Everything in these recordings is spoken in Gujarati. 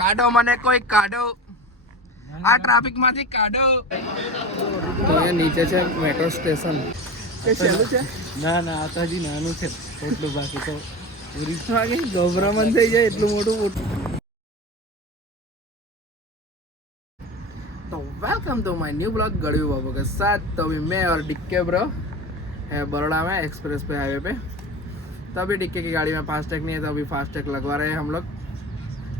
કાઢો મને કોઈ કાઢો, આ ટ્રાફિક માંથી કાઢો. તો એ નીચે છે મેટ્રો સ્ટેશન. કે સહેલું છે? ના ના, આ તો હજી નાનું છે એટલું, બાકી તો પૂરી ગભરામણ થઈ જાય એટલું મોટું. तो welcome to my new blog Gadhvi Babu के साथ. तो अभी मैं और डिक्के ब्रो है बड़ोड़ा में एक्सप्रेस पे हाईवे पे. तो अभी डिक्के की गाड़ी में फास्टैग नहीं है, तो अभी फास्टैग लगवा रहे हैं हम लोग.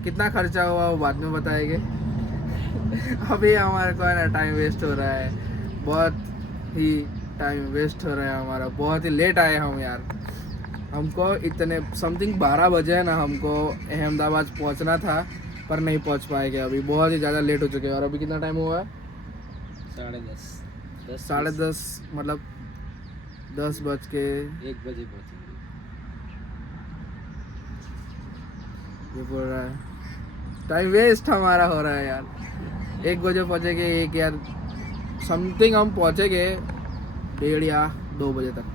कितना खर्चा हुआ वो बाद में बताएंगे. अभी हमारे को है ना टाइम वेस्ट हो रहा है, बहुत ही टाइम वेस्ट हो रहा है हमारा. बहुत ही लेट आए हम यार. हमको इतने समथिंग 12 बजे है ना हमको अहमदाबाद पहुंचना था, पर नहीं पहुंच पाएंगे. अभी बहुत ही ज़्यादा लेट हो चुके हैं. और अभी कितना टाइम हुआ है? 10:30. 10:30 मतलब 10 बज के 1 बजे पहुँचेंगे. ये बोल रहा है टाइम वेस्ट हमारा हो रहा है यार. 1 बजे पहुँचेंगे, एक यार समथिंग हम पहुँचेंगे 1:30 या 2 बजे तक.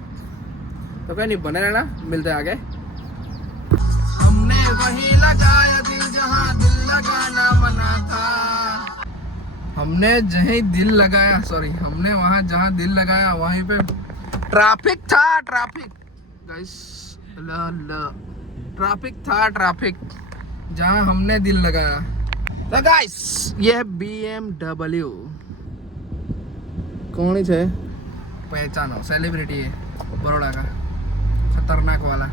तो कहीं नहीं, बने रहना, मिलते हैं आगे. हमने वहीं लगाया दिल जहाँ दिल लगाना मना था. हमने जहीं दिल लगाया, सॉरी, हमने वहाँ जहाँ दिल लगाया वहीं पे ट्रैफिक था. ट्रैफिक गाइस, ट्रैफिक था, ट्रैफिक जहाँ हमने दिल लगाया. तो गाइस ये है BMW. कौन है? पहचानो, सेलिब्रिटी है बड़ोड़ा का, खतरनाक वाला.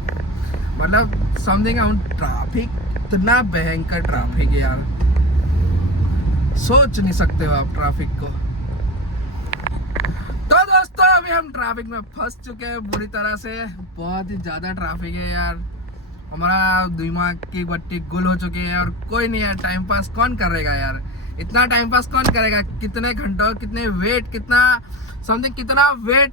मतलब समथिंग हम ट्रैफिक, इतना भयंकर ट्रैफिक है यार, सोच नहीं सकते हो आप ट्रैफिक को. तो दोस्तों अभी हम ट्रैफिक में फंस चुके हैं बुरी तरह से. बहुत ही ज़्यादा ट्रैफिक है यार. हमारा दिमाग की बत्ती गुल हो चुकी है. और कोई नहीं यार, टाइम पास कौन करेगा यार, इतना टाइम पास कौन करेगा. कितने घंटों, कितने वेट, कितना समथिंग, कितना वेट.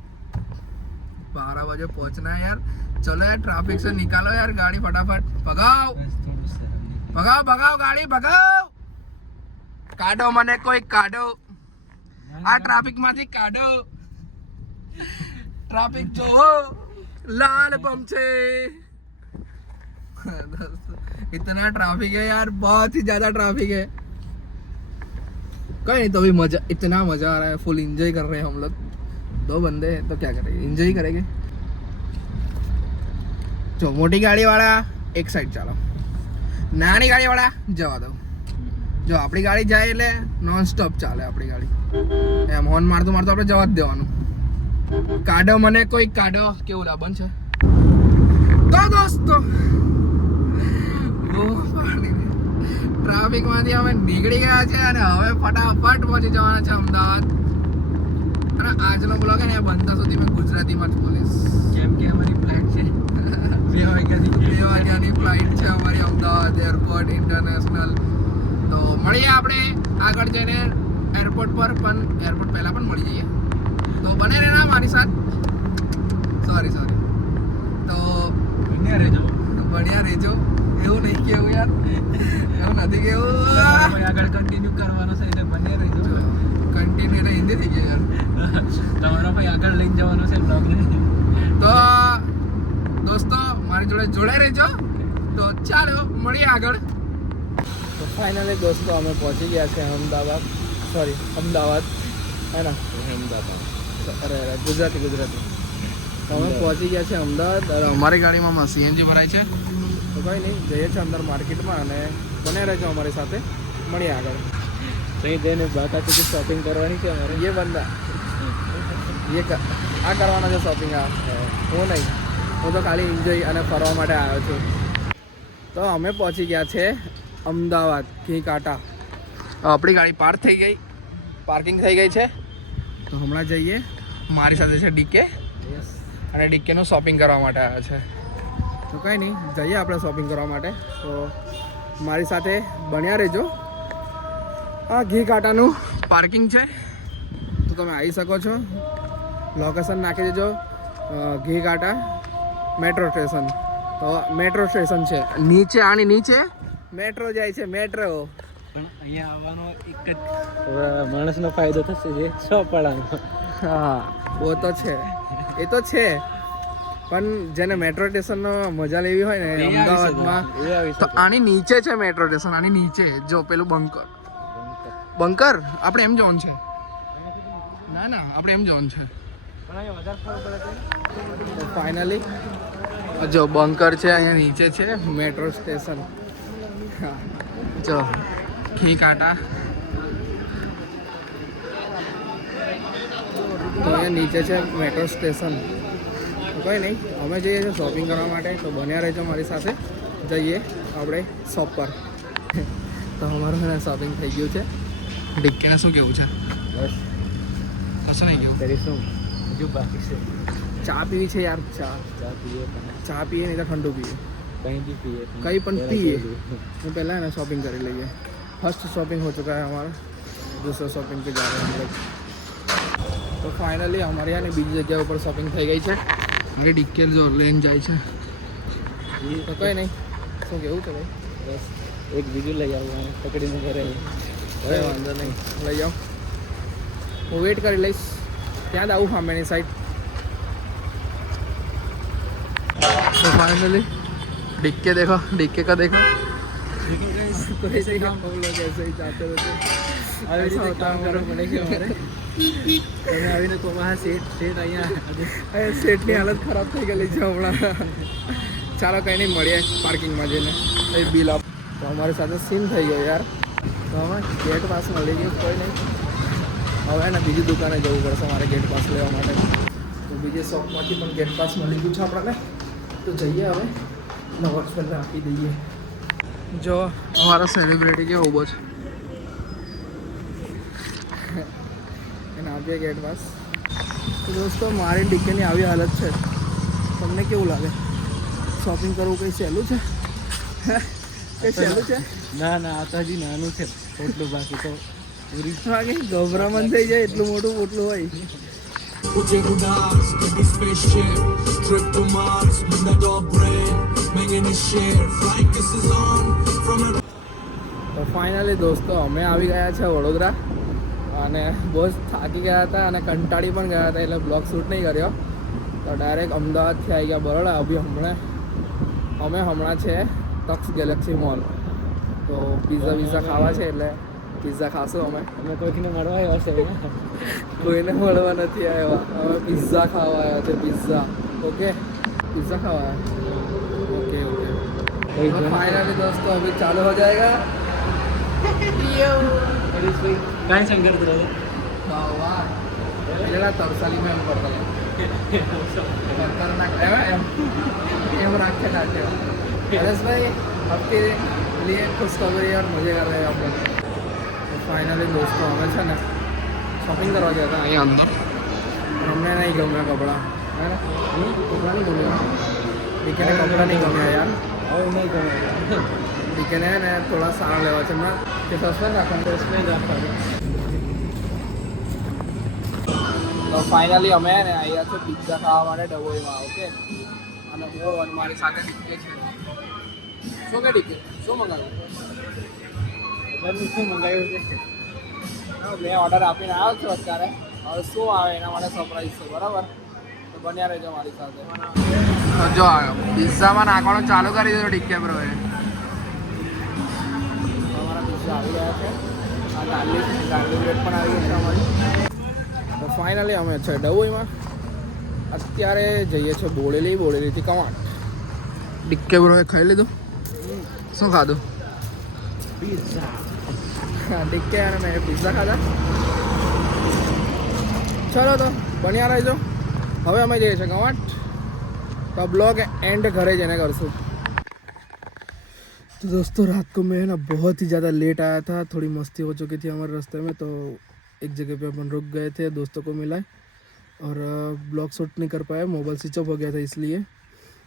12 बजे पहुंचना है यार. चलो यार, ट्रैफिक से निकालो यार गाड़ी फटाफट. भगाओ भगाओ भगाओ गाड़ी भगाओ. काढो મને કોઈ કાઢો, આ ટ્રાફિક માંથી કાઢો. ટ્રાફિક જો લાલ બમ છે. इतना ट्रैफिक है यार, बहुत ही ज्यादा ट्रैफिक है. कहीं नहीं, तो भी मजा, इतना मजा आ रहा है, फुल एंजॉय कर रहे हैं हम लोग. 2 बंदे हैं तो क्या करेंगे, एंजॉय करेंगे. जो मोटी गाड़ी वाला एक साइड ચાલો, નાની ગાડી વાળા જવા દો. જો આપણી ગાડી જાય એટલે નોન સ્ટોપ ચાલે આપણી ગાડી. એમ હોર્ન મારતો મારતો આપણે જવા જ દેવાનું. કાઢો મને કોઈ કાઢો. કેવું લાભન છે. તો દોસ્તો ટ્રાફિકમાંથી અમે નીકળી ગયા છે અને હવે ફટાફટ પહોંચી જવાના છે અમદાવાદ. અને આજનો બ્લોગ છે ને બનતા સુધી મેં ગુજરાતીમાં જ બોલીશ, કેમ કે અમારી ફ્લાઇટ છે 2 વાગ્યાની ફ્લાઇટ છે અમારી અમદાવાદ એરપોર્ટ ઇન્ટરનેશનલ. તો મળીએ આપણે આગળ જઈને એરપોર્ટ પર, પણ એરપોર્ટ પહેલાં પણ મળી જઈએ. તો બને રહેના મારી સાથ. સોરી તો બન્યા રહેજો. એવું નહીં કેવું યાર, એવું નથી કેવું. આગળ કન્ટિન્યુ કરવાનો છે એટલે બન્યા રહેજો. કન્ટિન્યુ એટલે હિન્દી થઈ ગઈ યાર. તમારો ભાઈ આગળ લઈને જવાનો છે બ્લોગને. તો દોસ્તો મારી જોડે રહેજો. તો ચાલો મળીએ આગળ. તો ફાઇનલી દોસ્તો અમે પહોંચી ગયા છે અમદાવાદ હે ને, અરે ગુજરાતી. તો અમે પહોંચી ગયા છે અમદાવાદ. અને અમારી ગાડીમાં CNG ભરાય છે. તો કંઈ નહીં, જઈએ છીએ અંદર માર્કેટમાં અને બને રહેજો અમારી સાથે. મળીએ આગળ. કहीं જઈને બાકા સુધી શોપિંગ કરવાની છે અમારે. ये बंदा આ કરવાના છે શોપિંગ. હું નહીં, હું તો ખાલી એન્જોય અને ફરવા માટે આવ્યો છું. તો અમે પહોંચી ગયા છે અમદાવાદ ઘી કાંટા. આપણી ગાડી પાર્કિંગ થઈ ગઈ છે. તો હમણાં જઈએ. મારી સાથે છે ડીકે, અને ડીકેનું શોપિંગ કરવા માટે આવ્યા છે. તો કંઈ નહીં, જઈએ આપણે શોપિંગ કરવા માટે. તો મારી સાથે બન્યા રહેજો. આ ઘી કાંટાનું પાર્કિંગ છે, તો તમે આવી શકો છો. લોકેશન નાખી દેજો, ઘી કાંટા મેટ્રો સ્ટેશન. તો મેટ્રો સ્ટેશન છે નીચે, આની નીચે મેટ્રો જાય છે, મેટ્રો. પણ અહીંયા આવવાનો એક જ માણસનો ફાયદો થશે, જે 100 પડાનો. હા, वो तो છે, એ તો છે. પણ જેને મેટ્રો સ્ટેશનનો મજા લેવી હોય ને એ અમદાવાદમાં તો આની નીચે છે મેટ્રો સ્ટેશન. આની નીચે જો પેલું બંકર આપણે એમ જવાનું છે. ના ના આપણે એમ જવાનું છે. તો ફાઇનલી જો બંકર છે અહીંયા નીચે છે મેટ્રો સ્ટેશન. હા જો ખી કાંટા તો અહીંયા નીચે છે મેટ્રો સ્ટેશન. તો કંઈ નહીં અમે જઈએ છીએ શોપિંગ કરવા માટે. તો બન્યા રહેજો મારી સાથે. જઈએ આપણે શોપ પર. તો અમારું મને શોપિંગ થઈ ગયું છે. ડિક્કીને શું કેવું છે? બસ કશું નહીં કેવું. કરીશું હજુ બાકી છે. ચા પીવી છે યાર. ચા પીએ નહીં તો ઠંડુ પીએ. કંઈ બી પીએ કંઈ પણ પીએ. હું પહેલાં એને શॉपिंग કરી લઈએ. फर्स्ट शॉपिंग हो चुका है हमारा. दूसरा शॉपिंग पे जा रहे हैं हम लोग. તો ફાઇનલી અમારે યાર બીજી જગ્યા ઉપર શોપિંગ થઈ ગઈ છે. મારી ડિક્કેર જો લઈને જાય છે. તો કંઈ નહીં શું કેવું છે ભાઈ? બસ એક બીજું લઈ આવવાનું પકડીને ઘરે. કંઈ વાંધો નહીં લઈ જાઓ. હું વેટ કરી લઈશ. ત્યાં જ આવું સામેની સાઈડ. तो फाइनली डिक्के देखो. डिक्के का देखो. तो ऐसे ही हम लोग ऐसे ही जाते रहते. ऐसा होता है हमारा. તમે આવીને તો શેઠ અહીંયા સેટની હાલત ખરાબ થઈ ગયેલી છે હમણાં. ચાલો કંઈ નહીં મળીએ પાર્કિંગમાં જઈને. એ બિલ આપ. તો અમારી સાથે સીન થઈ ગયો યાર. તો અમે ગેટ પાસ મળી ગયું. કોઈ નહીં હવે ને બીજી દુકાને જવું પડશે મારે ગેટ પાસ લેવા માટે. તો બીજી શોપમાંથી પણ ગેટ પાસ મળી ગયું છે આપણને. તો જઈએ હવે નવર્સ પહેલાં આપી દઈએ. જો અમારા સેલિબ્રિટી કેવો ઊભો છે એને આપીએ ગેટ પાસ. તો દોસ્તો મારી ડિક્કીની આવી હાલત છે. તમને કેવું લાગે? શોપિંગ કરવું કંઈ સહેલું છે? કંઈ સહેલું છે? ના ના આ તો હજી નાનું છે. એટલું બાકી તો પૂરી વાગે ગભરામણ થઈ જાય. એટલું મોટું પોટલું હોય. તો ફાઇનલી દોસ્તો અમે આવી ગયા છે વડોદરા. અને બહુ જ થાકી ગયા હતા અને કંટાળી પણ ગયા હતા. એટલે બ્લોગ શૂટ નહીં કર્યો. તો ડાયરેક્ટ અમદાવાદથી આવી ગયા બરોડા. હમણાં છે તક્ષ ગેલેક્સી મોલ. તો પિઝા ખાવા છે એટલે પિઝા ખાશું અમે. અમે કોઈકને મળવા આવ્યા છે. કોઈને મળવા નથી આવ્યા. અમે પિઝા ખાવા આવ્યા છે. Pizza okay. પિઝા ખાવા આવ્યા. Okay okay. फाइनली दोस्तों अभी चालू हो जाएगा. કાંઈ સંઘર્ષ રહે વાહ પેલા તરસાલી માં એમ પડતા એમ રાખે નાખે. હરેશભાઈ आपके लिए खुशखबरी और मजे कर रहे हैं हम लोग. फाइनली दोस्तों અમે છે ને શોપિંગ કરવા ગયા હતા અહીંયા અંદર. અમને નહીં ગમ્યા કપડાં. હે ને કપડાં નહીં ગમ્યા. ડીકેને કપડાં નહીં ગમ્યા યાર. હવે નહીં ગમે. ડીકેને ને થોડા સારા લેવા છે હમણાં. કે સસ્પેન્સ રાખવાનું. તો ફાઇનલી અમે ને આવ્યા છે પિઝા ખાવા માટે ડભોઈમાં. ઓકે. અને હું મારી સાથે ડીકે છે. શું કે ડીકે શું મંગાવ્યું? શું મંગાવ્યું છે? મેં ઓર્ડર આપીને આવ્યો છું અત્યારે. હવે શું આવે એના માટે સરપ્રાઈઝ છે. બરાબર. તો બન્યા રહેજો મારી સાથે. જો પિઝામાં નાખવાનું ચાલુ કરી દીધું ડીકે બ્રોએ. અમારા પિઝા આવી ગયા છે. આ ગાર્લિક બ્રેડ પણ આવી ગઈ છે અમારી. તો ફાઇનલી અમે છે ડભોઈમાં. અત્યારે જઈએ છીએ બોડેલીથી કવાંટ. ડીકે બ્રોએ ખાઈ લીધું. શું ખાધું? પિઝા. ડીકે અને મેં પિઝા ખાધા. ચલો તો બન્યા રહેજો. હવે અમે જઈએ છીએ કવાંટ. तो ब्लॉग एंड घरे जाने करसूँ. तो दोस्तों रात को मैं ना बहुत ही ज़्यादा लेट आया था. थोड़ी मस्ती हो चुकी थी हमारे रास्ते में. तो एक जगह पे अपन रुक गए थे. दोस्तों को मिला और ब्लॉग शूट नहीं कर पाया. मोबाइल स्विच ऑफ हो गया था इसलिए.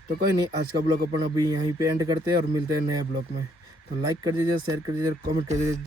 तो कोई नहीं आज का ब्लॉग अपन अभी यहीं पे एंड करते हैं और मिलते हैं नए ब्लॉग में. तो लाइक कर दीजिए, शेयर कर दीजिए, कमेंट कर दीजिए.